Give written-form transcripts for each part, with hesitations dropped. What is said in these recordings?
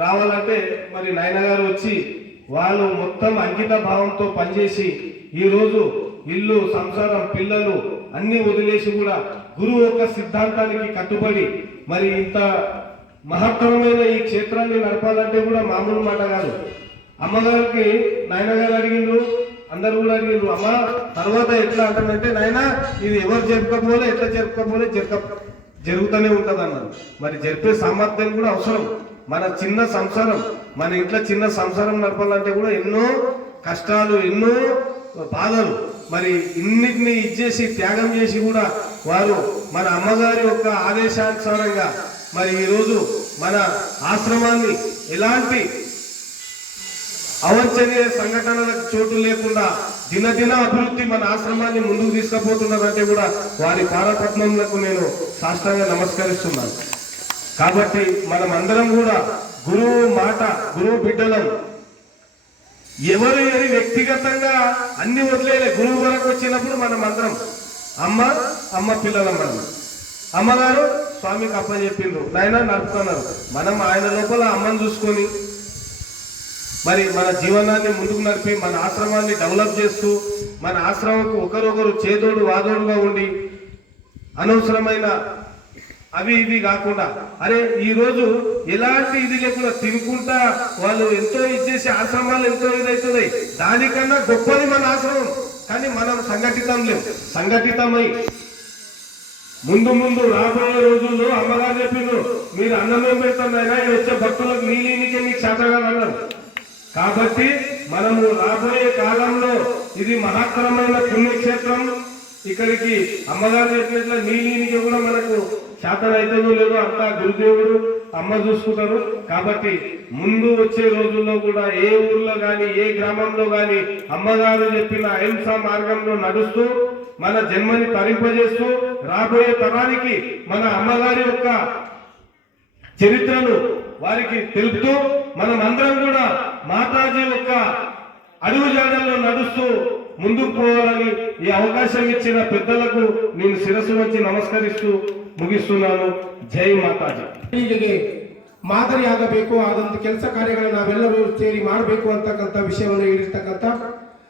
రావాలంటే మరి నాయన గారు వచ్చి వాళ్ళు మొత్తం అంకిత భావంతో పనిచేసి ఈరోజు ఇల్లు సంసారం పిల్లలు అన్ని వదిలేసి కూడా గురువు యొక్క సిద్ధాంతానికి కట్టుబడి మరి ఇంత మహత్తరమైన ఈ క్షేత్రాన్ని నడపాలంటే కూడా మామూలు మాట కాదు. అమ్మగారికి నాయన గారు అడిగిండ్రు, అందరు కూడా అడిగిండ్రు, అమ్మ తర్వాత ఎట్లా అంటారంటే నాయన ఇది ఎవరు జరుపుకపోలే ఎట్లా జరుపుకపోలే జరుగుతూనే ఉంటుంది అన్నారు. మరి జరిపే సామర్థ్యం కూడా అవసరం. మన చిన్న సంసారం, మన ఇంట్లో చిన్న సంసారం నడపాలంటే కూడా ఎన్నో కష్టాలు ఎన్నో బాధలు మరి ఇన్నిటిని ఇచ్చేసి త్యాగం చేసి కూడా వారు మన అమ్మగారి యొక్క ఆదేశానుసారంగా మరి ఈరోజు మన ఆశ్రమాన్ని ఎలాంటి అవాంఛనీయ సంఘటనలకు చోటు లేకుండా దినదిన అభివృద్ధి మన ఆశ్రమాన్ని ముందుకు తీసుకుపోతున్నదంటే కూడా వారి పారపట్నంలకు నేను సాష్టాంగా నమస్కరిస్తున్నాను. కాబట్టి మనం అందరం కూడా గురువు మాట గురువు బిడ్డలం. ఎవరు వ్యక్తిగతంగా అన్ని వదిలేలే. గురువు వరకు వచ్చినప్పుడు మనం అందరం అమ్మ పిల్లలం. మనం అమ్మగారు స్వామికి అప్పచెప్పిండ్రు, నాయన నడుపుతున్నారు. మనం ఆయన లోపల అమ్మని చూసుకొని మరి మన జీవనాన్ని ముందుకు నడిపి మన ఆశ్రమాన్ని డెవలప్ చేస్తూ మన ఆశ్రమంకు ఒకరొకరు చేదోడు వాదోడుగా ఉండి అనవసరమైన అవి ఇవి కాకుండా అరే ఈరోజు ఎలాంటి ఇది లేకుండా తినుకుంటా వాళ్ళు ఎంతో ఇచ్చేసి ఆశ్రమాలు ఎంతో ఇదవుతున్నాయి. దానికన్నా గొప్పది మన ఆశ్రమం. కానీ మనం సంఘటితమై ముందు ముందు రాబోయే రోజుల్లో అమ్మగారు చెప్పిండ్రు, మీరు అన్నమే పెడుతున్నాయినా వచ్చే భక్తులకు నీళ్ళకే మీకు శాతగాలన్నారు. కాబట్టి మనము రాబోయే కాలంలో ఇది మహత్తరమైన పుణ్యక్షేత్రం. ఇక్కడికి అమ్మగారు చెప్పినట్లు నీళ్ళకి కూడా మనకు శాతం అవుతుందో లేదో అంతా గురుదేవుడు అమ్మ చూసుకుంటారు. కాబట్టి ముందు వచ్చే రోజుల్లో కూడా ఏ ఊర్లో కానీ ఏ గ్రామంలో కానీ అమ్మగారు చెప్పిన అహింసా మార్గంలో నడుస్తూ మన జన్మని తరింపజేస్తూ రాబోయే తరానికి మన అమ్మగారి యొక్క చరిత్రను వారికి తెలుపుతూ మనం అందరం కూడా మాతాజీ యొక్క అడుగుజాడల్లో నడుస్తూ ముందుకు పోవాలని ఈ అవకాశం ఇచ్చిన పెద్దలకు నేను శిరస్సు వచ్చి నమస్కరిస్తూ ಮುಗಿಸುತ್ತಾನು. ಜೈ ಮಾತಾಜಿ. ಹೀಗೆ ಮಾದರಿಯಾಗಬೇಕು, ಆದಂತ ಕೆಲಸ ಕಾರ್ಯಗಳನ್ನು ನಾವೆಲ್ಲರೂ ಸೇರಿ ಮಾಡಬೇಕು ಅಂತಕ್ಕಂಥ ವಿಷಯವನ್ನು ಹೇಳಿರ್ತಕ್ಕಂಥ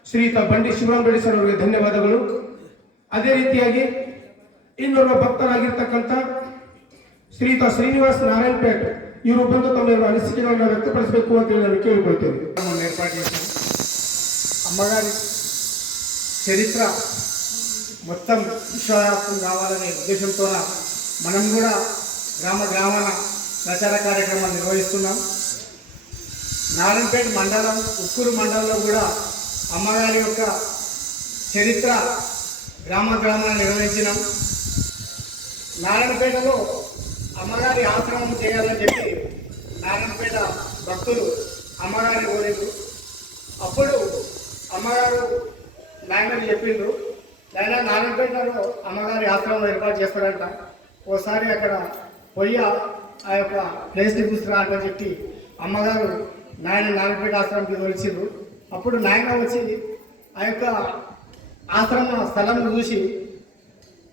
ಶ್ರೀಯುತ ಬಂಡಿ ಶಿವರಾಮರೆಡ್ಡಿ ಸರ್ ಅವರಿಗೆ ಧನ್ಯವಾದಗಳು. ಅದೇ ರೀತಿಯಾಗಿ ಇನ್ನೋರ್ವ ಭಕ್ತರಾಗಿರ್ತಕ್ಕಂಥ ಶ್ರೀಯುತ ಶ್ರೀನಿವಾಸ್ ನಾರಾಯಣಪೇಟ್ ಇವರು ಬಂದು ತಮ್ಮ ಅನಿಸಿಕೆಗಳನ್ನು ವ್ಯಕ್ತಪಡಿಸಬೇಕು ಅಂತ ಹೇಳಿ ನಾನು ಕೇಳಿಕೊಳ್ತೇವೆ. ఏర్పాటు చేశాం. అమ్మగారి చరిత్ర మొత్తం విశ్వవ్యాప్తం కావాలనే ఉద్దేశంతో మనం కూడా గ్రామాన ప్రచార కార్యక్రమాలు నిర్వహిస్తున్నాం. నారాయణపేట మండలం ఉక్కూరు మండలంలో కూడా అమ్మగారి యొక్క చరిత్ర గ్రామాన నిర్వహించినాం. నారాయణపేటలో అమ్మగారి ఆశ్రమం చేయాలని చెప్పి నారాయణపేట భక్తులు అమ్మగారి కోరేరు. అప్పుడు అమ్మగారు నాయనని చెప్పిండ్రు, నారాయణపేటలో అమ్మగారి ఆశ్రమం ఏర్పాటు చేస్తారంట, ఓసారి అక్కడ పోయి ఆ యొక్క ప్లేస్ని చూస్తున్నా అని చెప్పి అమ్మగారు నారాయణపేట ఆశ్రమంకి తోలిచిండ్రు. అప్పుడు నాయన వచ్చి ఆ యొక్క ఆశ్రమ స్థలం చూసి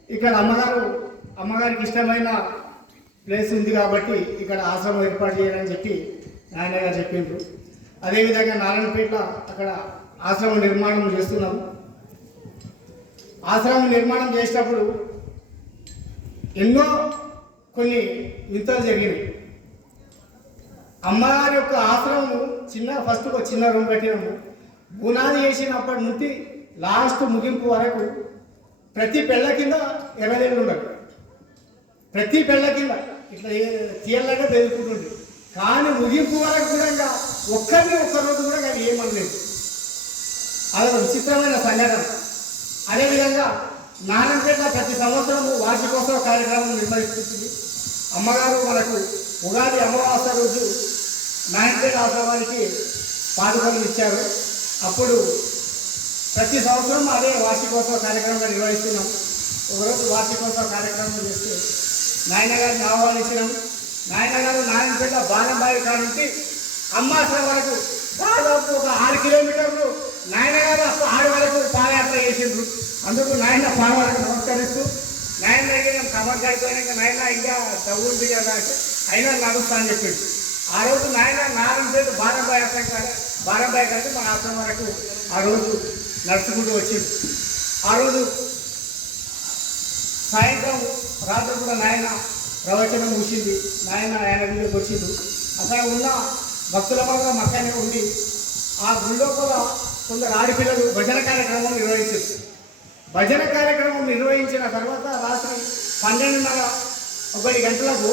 ఇక్కడ అమ్మగారికి ఇష్టమైన ప్లేస్ ఉంది కాబట్టి ఇక్కడ ఆశ్రమం ఏర్పాటు చేయాలని చెప్పి నాయన గారు చెప్పిండ్రు. అదేవిధంగా నారాయణపేట అక్కడ ఆశ్రమం నిర్మాణం చేస్తున్నాము. ఆశ్రమం నిర్మాణం చేసేటప్పుడు ఎన్నో కొన్ని వింతలు జరిగినాయి. అమ్మగారి యొక్క ఆశ్రమం ఫస్ట్ ఒక చిన్న రూమ్ కట్టినాము. పునాది వేసినప్పటి నుండి లాస్ట్ ముగింపు వరకు ప్రతి పెళ్ళ కింద ఎర్రదేళ్ళు ఉండదు. ప్రతి పెళ్ళ కింద ఇట్లా తీయలాగా తెలుపుకుంటుంది. కానీ ముగింపు వరకు కూడా ఒక్క రోజు కూడా కానీ ఏమనలేదు. అదొక విచిత్రమైన సంఘటన. అదేవిధంగా నారాయణపేట ప్రతి సంవత్సరం వార్షికోత్సవ కార్యక్రమం నిర్వహిస్తుంది. అమ్మగారు మనకు ఉగాది అమావాస్య రోజు నారాయణపేట ఆశ్రమానికి పాదుకలు ఇచ్చారు. అప్పుడు ప్రతి సంవత్సరం అదే వార్షికోత్సవ కార్యక్రమంగా నిర్వహిస్తున్నాం. ఒకరోజు వార్షికోత్సవ కార్యక్రమం చేస్తే నాయన గారిని ఆహ్వానించినాం. నాయన గారు నారాయణపేట బాణంబాయి కానుంటి అమ్మాశ్రమం వరకు దాదాపు ఒక 6 కిలోమీటర్లు నాయన గారు అసలు 6 వరకు పాదయాత్ర చేసిండ్రు. అందుకు నాయన పాదయాత్ర నమస్కరిస్తూ నాయన దగ్గర కమర్ గడిపోయినాక నాయన ఇంకా డబ్బులు దిగారు అయినా నడుస్తా అని చెప్పిండు. ఆ రోజు నాయన నారాయణపేట బారంబాయి ఆశ్రమం కాడ బారంబాయి కంటే మన ఆశ్రమం వరకు ఆ రోజు నడుచుకుంటూ వచ్చింది. ఆ రోజు సాయంత్రం రాత్రి కూడా నాయన ప్రవచనం ముగిసింది. నాయన ఆయన దగ్గరికి వచ్చిండు. అక్కడ ఉన్న భక్తుల వల్ల మక్కనే ఉండి ఆ గుళ్ళోపల కొందరు ఆడపిల్లలు భజన కార్యక్రమం నిర్వహించారు. భజన కార్యక్రమం నిర్వహించిన తర్వాత రాత్రి 12:30 గంటలకు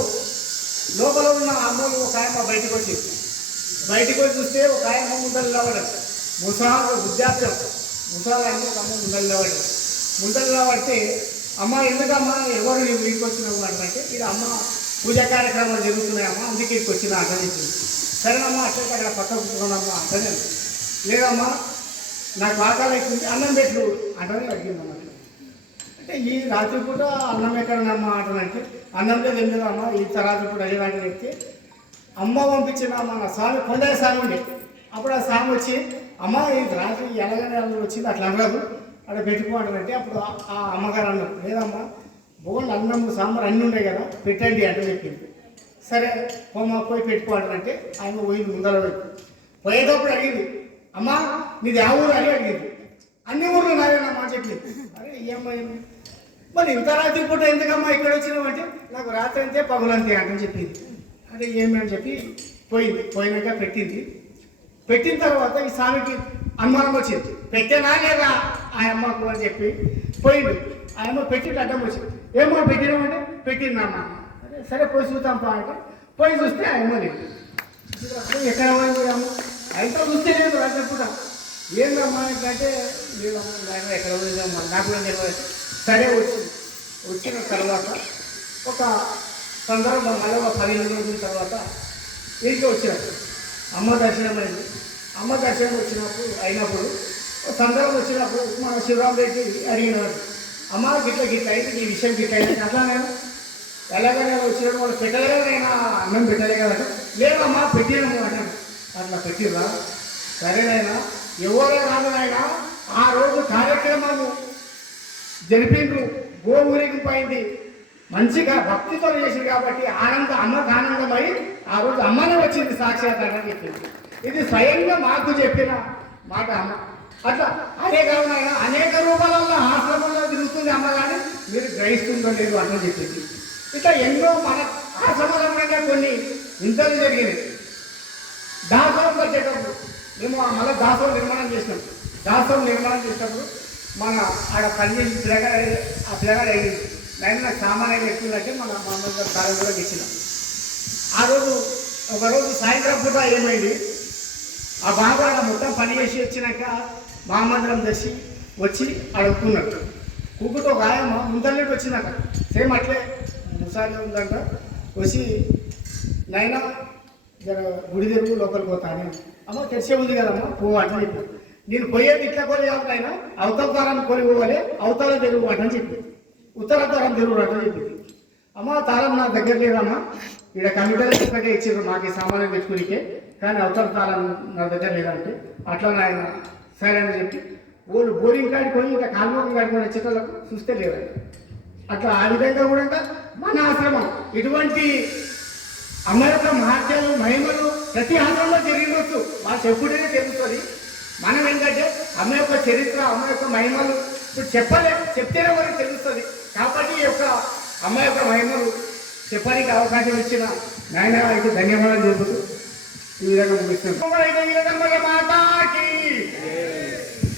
లోపల ఉన్న అమ్మలు ఒక ఆయమ్మ బయటకు వచ్చింది. బయటకు వచ్చి చూస్తే ఒక ఆయమ్మ ముందలు నిలబడదు. ముసాలు విద్యార్థులు ముసాలని ఒక అమ్మ ముందలు నిలబడదు. ముందలు నిలబడితే అమ్మ ఎందుకమ్మా ఎవరు నీవు ఇంటికి వచ్చినావు అంటే ఇది అమ్మ పూజా కార్యక్రమాలు జరుగుతున్నాయమ్మా అందుకే ఇక్కడికి వచ్చిన అర్థం. సరేనమ్మా అట్లా అక్కడ పక్క కూర్చున్నామ్మా అంటనే లేదమ్మా నాకు ఆకలి అవుతుంది అన్నం పెట్టు అంటనే అడిగిందమ్మా. అంటే ఈ రాత్రిపూట అన్నం ఎక్కడనమ్మా అంటానంటే అన్నం లేదు ఏం లేదమ్మా ఈ రాత్రిపూట అయ్యేలాంటి చెప్తే అమ్మ పంపించిన మన స్వామి కొండయ్య స్వామి ఉండే. అప్పుడు ఆ స్వామి వచ్చి అమ్మ ఈ రాత్రి ఎలాగనే వచ్చింది అట్లా అనరాదు అక్కడ పెట్టుకో అంటానంటే అప్పుడు ఆ అమ్మగారు అన్నారు లేదమ్మా బోన్లు అన్నం సాంబార్ అన్నీ ఉన్నాయి కదా పెట్టండి అంటే చెప్పింది. సరే పోమా పోయి పెట్టుకో అంటానంటే ఆయన పోయింది ముందర పోయేటప్పుడు అడిగింది అమ్మా నీది ఆ ఊరు అని అడిగింది. అన్ని ఊర్లు నావేనమ్మా అని చెప్పింది. అరే ఏమైంది మరి ఇంత రాత్రి పూట ఎందుకమ్మా ఇక్కడ వచ్చినామంటే నాకు రాత్రి అంతే పగులంతే అని చెప్పింది. అంటే ఏమని చెప్పి పోయింది. పోయినాక పెట్టింది. పెట్టిన తర్వాత ఈ స్వామికి అనుమానం వచ్చింది పెట్టేనా లేదా ఆ అమ్మకు అని చెప్పి పోయింది. ఆ అమ్మ పెట్టి అడ్డం వచ్చింది. ఏమో పెట్టినామంటే పెట్టిందమ్మా. సరే పోయి చూద్దాంపా అంటే పోయి చూస్తే ఆ అమ్మ లేదు. ఎక్కడ పోయింది అమ్మ అయితే చూస్తే లేదు రాత్రి పూట ఏందమ్మా అంటే లేదమ్మా ఎక్కడ పోయిందమ్మా నాకు కూడా తెలియదు. సరే వచ్చిన తర్వాత ఒక సందర్భం మళ్ళీ ఒక 15 రోజుల తర్వాత ఇంటికి వచ్చారు. అమ్మ దర్శనం అయింది. అమ్మ దర్శనం అయినప్పుడు సందర్భం వచ్చినప్పుడు మన శివరాం రెడ్డి అడిగినారు అమ్మ గిట్ల అయితే ఈ విషయం గిట్ల అయితే అట్లానే ఎలాగైనా వచ్చినప్పుడు వాళ్ళు పెట్టలేదైనా అన్నం పెట్టలే కదా లేదమ్మా పెట్టినాము అన్నాడు. అట్లా పెట్టిర్రా సరేనైనా ఎవరో రాదనైనా ఆ రోజు కార్యక్రమము జరిపిండ్రు గో ఊరేగిపోయింది మంచిగా భక్తితో చేసింది కాబట్టి అమ్మకు ఆనందమై ఆ రోజు అమ్మనే వచ్చింది సాక్షాత్ అని చెప్పింది. ఇది స్వయంగా మాకు చెప్పిన మాట అమ్మ. అట్లా అదే కావునైనా అనేక రూపాలలో ఆశ్రమంలో తిరుగుతుంది అమ్మ కానీ మీరు గ్రహిస్తుందో లేదు అట్లా చెప్పింది. ఇట్లా ఎన్నో మన ఆశ్రమంలో కూడా కొన్ని ఇంతలు జరిగినాయి. దాసోహం వచ్చేటప్పుడు మేము మళ్ళీ దాసోహం నిర్మాణం చేసినాం. దాసోహం నిర్మాణం చేసినప్పుడు మన ఆడ పని పిల్లగాడు ఆ పిల్లగాడు అయ్యింది. నేను నాకు సామాన్యం ఎక్కువంటే మన మామూలు గారు కాలం కూడా ఇచ్చినాం. ఆ రోజు ఒకరోజు సాయంత్రం పూట ఏమైంది ఆ బాబు ఆడ మొత్తం పని చేసి వచ్చినాక మహామందిరం తెచ్చి వచ్చి అడుగుతున్నాడు. కూకుతో ఒక ఆయమ్మ ముందల్లెట్ వచ్చినాక సేమ్ అట్లే ముసాలి ఉందంట వచ్చి నైనా గుడి తెరుగు లోపలికి పోతాను అమ్మ తెరిచే ఉంది కదమ్మా పో అని చెప్పి నేను పోయేది ఇట్లా కొని కాకపోయినా అవతల ద్వారాన్ని కొని పోవాలి అవతల తెరుగు అని చెప్పి ఉత్తర ద్వారం తెరుగు అని చెప్పింది. అమ్మ తాళం నా దగ్గర లేదమ్మా ఇక్కడ కంప్యూటర్ ఇప్పటికే ఇచ్చారు మాకు ఈ సామాన్యం తెచ్చుకునికే కానీ అవతల తాళం నా దగ్గర లేదంటే అట్లా ఆయన సరే అని చెప్పి వాళ్ళు బోరింగ్ కాడికి పోయి ఇంకా కాల్మోకం కాడికి పోయి వచ్చేటోళ్ళకు చూస్తే లేదండి. అట్లా ఆ విధంగా కూడా మన ఆశ్రమం ఇటువంటి అమ్మ యొక్క మహత్యాలు మహిమలు ప్రతి ఆశ్రమంలో జరిగినట్టు వాళ్ళు చెప్పుడే తెలుస్తుంది. మనం ఏంటంటే అమ్మ యొక్క చరిత్ర అమ్మ యొక్క మహిమలు ఇప్పుడు చెప్తేనే మనకు తెలుస్తుంది. కాబట్టి ఈ యొక్క అమ్మ యొక్క మహిమలు చెప్పడానికి అవకాశం ఇచ్చిన నాయన ధన్యవాదాలు చెబుతూ ఈ విధంగా ముగిస్తున్నాం.